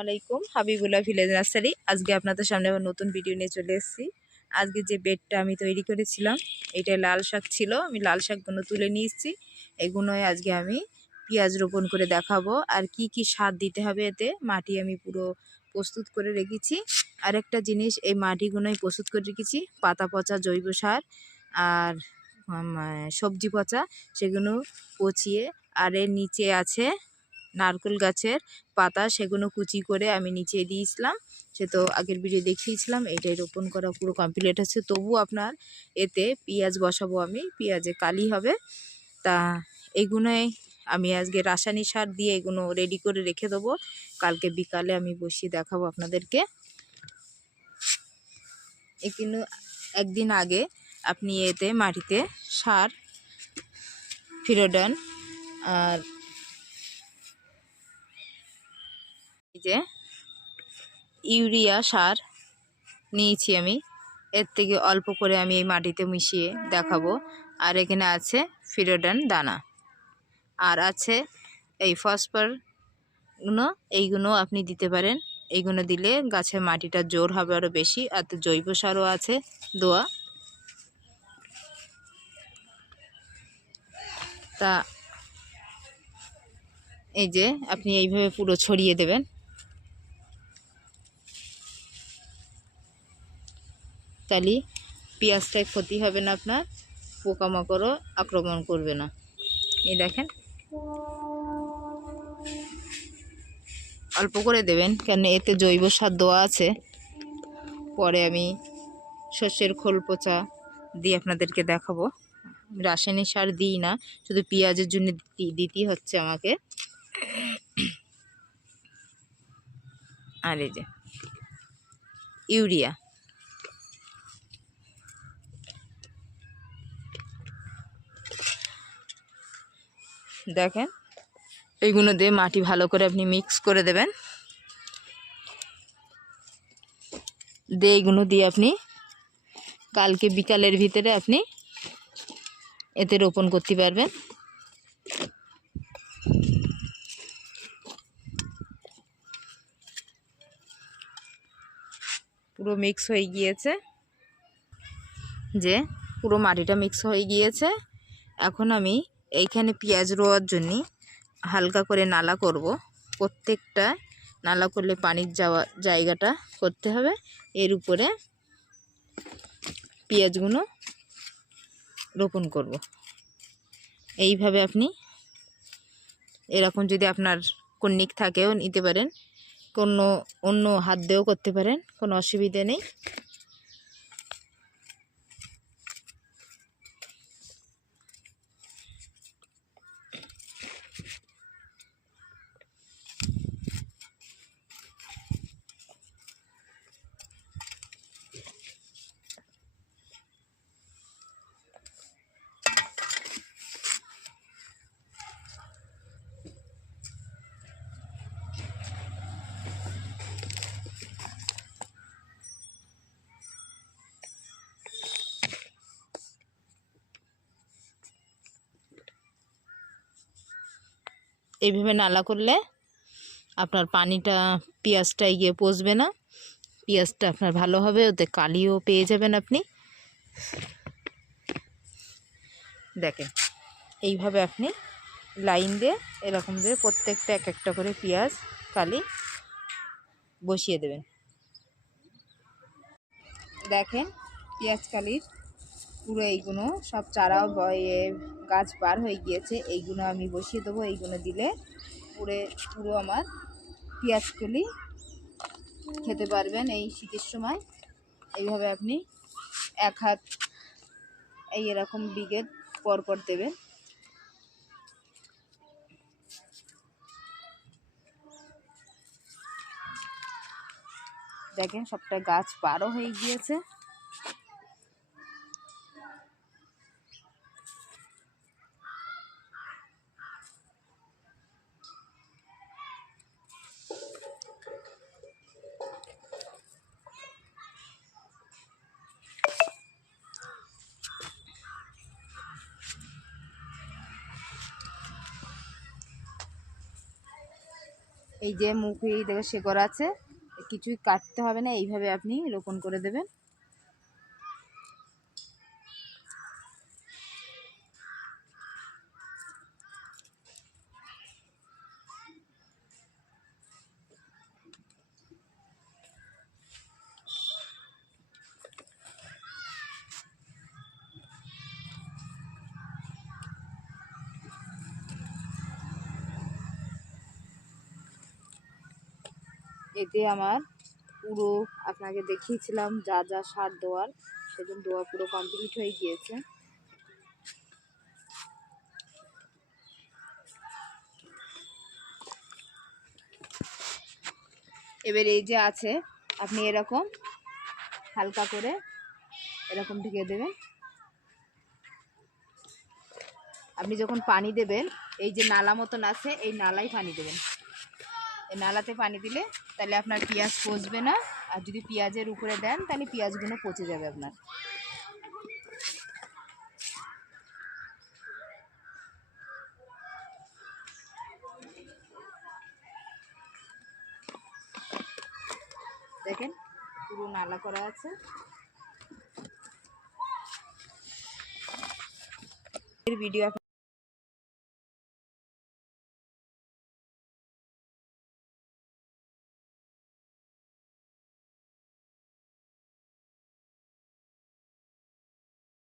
আলাইকুম Habibullah village nursery. আজকে আপনাদের সামনে আবার নতুন ভিডিও নিয়ে চলে এসেছি। আজকে যে বেডটা আমি তৈরি করেছিলাম, এটা লাল শাক ছিল। আমি লাল শাকগুলো তুলে নিয়ে এসেছি। এগুলোই আজকে আমি পেঁয়াজ রোপণ করে দেখাবো। আর কি কি সার দিতে হবে এতে, মাটি আমি পুরো প্রস্তুত করে রেখেছি। আর একটা জিনিস, এই মাটিগুলোই প্রস্তুত করে রেখেছি। পাতা পচা, জৈব সার আর সবজি পচা, সেগুলো পচিয়ে, আর এর নিচে আছে নারকেল গাছের পাতা সেগুলো কুচি করে আমি নিচে দিয়েছিলাম। সে তো আগের ভিডিও দেখিয়েছিলাম, এটাই রোপণ করা পুরো কমপ্লিট আছে তবু আপনার এতে পেঁয়াজ বসাবো আমি, পেঁয়াজে কালি হবে। তা এগুলোই আমি আজকে রাসায়নিক সার দিয়ে এগুলো রেডি করে রেখে দেবো। কালকে বিকালে আমি বসিয়ে দেখাবো আপনাদেরকে। এগুলো একদিন আগে আপনি এতে মাটিতে সার, ফিরোডন আর যে ইউরিয়া সার নিয়েছি আমি। এর থেকে অল্প করে আমি এই মাটিতে মিশিয়ে দেখাবো। আর এখানে আছে ফিরোডান দানা। আর আছে এই ফসফরগুলো এইগুলো আপনি দিতে পারেন। এইগুলো দিলে গাছের মাটিটা জোর হবে আরও বেশি। আর জৈব সারও আছে দোয়া। তা এই যে আপনি এইভাবে পুরো ছড়িয়ে দেবেন। তাহলে পেঁয়াজটায় ক্ষতি হবে না আপনার, পোকামাকড়ও আক্রমণ করবে না। এই দেখেন। অল্প করে দেবেন, কেন এতে জৈব সার দেওয়া আছে। পরে আমি শস্যের খোল পচা দিয়ে আপনাদেরকে দেখাবো। রাসায়নিক সার দিই না, শুধু পেঁয়াজের জন্য দিতেই হচ্ছে আমাকে। আর এই যে, ইউরিয়া। দেখেন। এইগুলো দিয়ে মাটি ভালো করে আপনি মিক্স করে দেবেন। দিয়ে এইগুলো দিয়ে আপনি কালকে বিকালের ভিতরে আপনি এতে রোপণ করতে পারবেন। পুরো মিক্স হয়ে গিয়েছে। যে পুরো মাটিটা মিক্স হয়ে গিয়েছে। এখন আমি এইখানে পেঁয়াজ রোয়ার জন্যে হালকা করে নালা করব। প্রত্যেকটা নালা করলে পানির যাওয়া, জায়গাটা করতে হবে। এর উপরে পেঁয়াজগুলো রোপণ করব। এইভাবে আপনি এরকম যদি আপনার কন্নিক থাকেও নিতে পারেন, কোনো অন্য হাত দিয়েও করতে পারেন, কোনো অসুবিধে নেই। এইভাবে নালা করলে আপনার পানিটা, পেঁয়াজটা গিয়ে পচবে না। পেঁয়াজটা আপনার ভালো হবে, ওতে কালিও পেয়ে যাবেন আপনি। দেখেন, এইভাবে আপনি লাইন দিয়ে এরকম দিয়ে প্রত্যেকটা এক একটা করে পেঁয়াজ, কালি বসিয়ে দেবেন। দেখেন, পেঁয়াজ, কালির পুরো এইগুলো সব চারাও গাছ বার হয়ে গিয়েছে এইগুলো আমি বসিয়ে দেবো এইগুলো দিলে পুরে পুরো আমার পেঁয়াজকলি খেতে পারবেন এই শীতের সময়। এইভাবে আপনি এক হাত এই এরকম বিঘে পর পর দেবেন। দেখেন সবটা গাছ পারও হয়ে গিয়েছে। এই যে মুখে দেখো শেকড় আছে, কিছুই কাটতে হবে না, এইভাবে আপনি রোপণ করে দেবেন। এতে আমার পুরো আপনাকে দেখিয়েছিলাম যা যা সার দেওয়ার সেদিন দেওয়া পুরো কমপ্লিট হয়ে গিয়েছে। এবার এই যে আছে, আপনি এরকম হালকা করে এরকম ঢেকে দেবেন। আপনি যখন পানি দেবেন, এই যে নালা মতন আছে, এই নালাই পানি দেবেন। নালাতে পানি দিলে তাহলে আপনার পেঁয়াজ পচবে না। আর যদি পেঁয়াজের উপরে দেন, তাহলে পেঁয়াজগুলো পচে যাবে আপনার। দেখেন, পুরো নালা করা আছে। এর ভিডিও